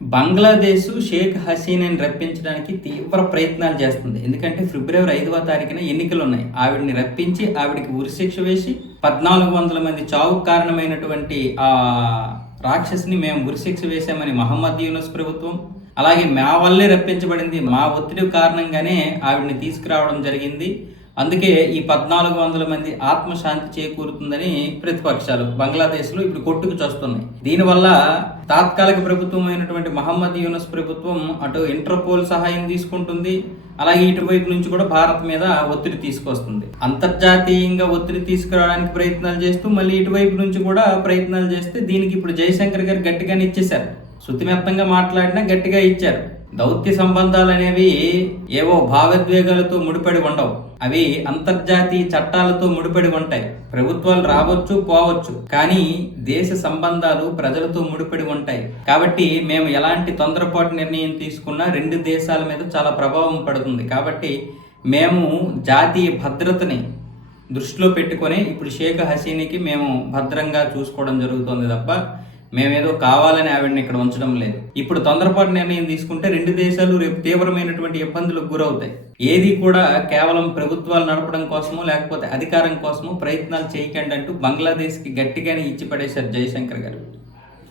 బంగ్లాదేశ్ షేక్ హసీనాని రప్పించడానికి తీవ్ర ప్రయత్నాలు చేస్తుంది. ఎందుకంటే ఫిబ్రవరి ఐదవ తారీఖున ఎన్నికలు ఉన్నాయి ఆవిడని రప్పించి ఆవిడకి ఉరిశిక్ష వేసి పద్నాలుగు వందల మంది చావుకు కారణమైనటువంటి ఆ రాక్షసిని మేము ఉరిశిక్ష వేశామని మహమ్మద్ యూనస్ ప్రభుత్వం అలాగే మా వల్లే రప్పించబడింది మా ఒత్తిడి కారణంగానే ఆవిడని తీసుకురావడం జరిగింది. అందుకే ఈ పద్నాలుగు వందల మంది ఆత్మశాంతి చేకూరుతుందని ప్రతిపక్షాలు బంగ్లాదేశ్లో ఇప్పుడు కొట్టుకు చస్తున్నాయి. దీనివల్ల తాత్కాలిక ప్రభుత్వం అయినటువంటి మహమ్మద్ యూనస్ ప్రభుత్వం అటు ఇంటర్పోల్ సహాయం తీసుకుంటుంది అలాగే ఇటువైపు నుంచి కూడా భారత్ మీద ఒత్తిడి తీసుకొస్తుంది. అంతర్జాతీయంగా ఒత్తిడి తీసుకురావడానికి ప్రయత్నాలు చేస్తూ మళ్ళీ ఇటువైపు నుంచి కూడా ప్రయత్నాలు చేస్తే దీనికి ఇప్పుడు జయశంకర్ గారు గట్టిగానే ఇచ్చేశారు. శుతిమెత్తంగా మాట్లాడినా గట్టిగా ఇచ్చారు. దౌత్య సంబంధాలు అనేవి ఏవో భావోద్వేగాలతో ముడిపడి ఉండవు. అవి అంతర్జాతీయ చట్టాలతో ముడిపడి ఉంటాయి. ప్రభుత్వాలు రావచ్చు పోవచ్చు. కానీ దేశ సంబంధాలు ప్రజలతో ముడిపడి ఉంటాయి. కాబట్టి మేము ఎలాంటి తొందరపాటు నిర్ణయం తీసుకున్నా రెండు దేశాల మీద చాలా ప్రభావం పడుతుంది. కాబట్టి మేము జాతీయ భద్రతని దృష్టిలో పెట్టుకొని ఇప్పుడు షేక్ హసీనికి మేము భద్రంగా చూసుకోవడం జరుగుతుంది తప్ప మేమేదో కావాలని ఆవిడని ఇక్కడ ఉంచడం లేదు. ఇప్పుడు తొందరపాటు నిర్ణయం తీసుకుంటే రెండు దేశాలు రేపు తీవ్రమైనటువంటి ఇబ్బందులకు గురవుతాయి. ఏది కూడా కేవలం ప్రభుత్వాలు నడపడం కోసమో లేకపోతే అధికారం కోసమో ప్రయత్నాలు చేయకండి అంటూ బంగ్లాదేశ్కి గట్టిగానే ఇచ్చి పడేశారు జయశంకర్ గారు.